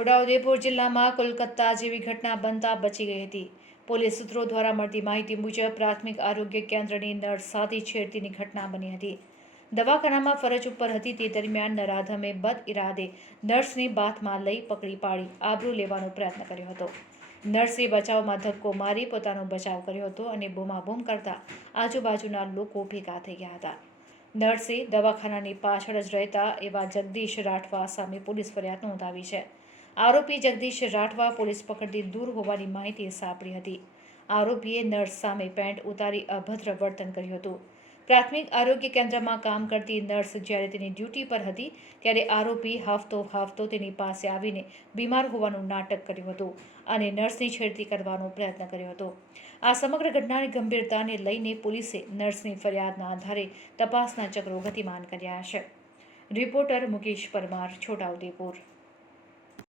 છોટાઉદેપુર જિલ્લામાં કોલકાતા જેવી ઘટના બનતા બચી ગઈ હતી. પોલીસ સૂત્રો દ્વારા મળતી માહિતી મુજબ પ્રાથમિક આરોગ્ય કેન્દ્રની નર્સ સાથે છેડતીની ઘટના બની હતી. દવાખાનામાં ફરજ ઉપર હતી તે દરમિયાન નરાધમે બદ ઇરાદે નર્સને બાથમાં લઈ પકડી પાડી આબરૂ લેવાનો પ્રયત્ન કર્યો હતો. નર્સે બચાવમાં ધક્કો મારી પોતાનો બચાવ કર્યો હતો અને બૂમાબૂમ કરતા આજુબાજુના લોકો ભેગા થઈ ગયા હતા. નર્સે દવાખાનાની પાછળ જ રહેતા એવા જગદીશ રાઠવા સામે પોલીસ ફરિયાદ નોંધાવી છે. આરોપી જગદીશ રાઠવા પોલીસ પકડથી દૂર હોવાની માહિતી સાંપડી હતી. આરોપીએ નર્સ સામે પેન્ટ ઉતારી અભદ્ર વર્તન કર્યું હતું. પ્રાથમિક આરોગ્ય કેન્દ્રમાં કામ કરતી નર્સ જ્યારે તેની ડ્યુટી પર હતી ત્યારે આરોપી હાફતો તેની પાસે આવીને બીમાર હોવાનું નાટક કર્યું હતું અને નર્સની છેડતી કરવાનો પ્રયત્ન કર્યો હતો. આ સમગ્ર ઘટનાની ગંભીરતાને લઈને પોલીસે નર્સની ફરિયાદના આધારે તપાસના ચક્રો ગતિમાન કર્યા છે. રિપોર્ટર મુકેશ પરમાર, છોટાઉદેપુર.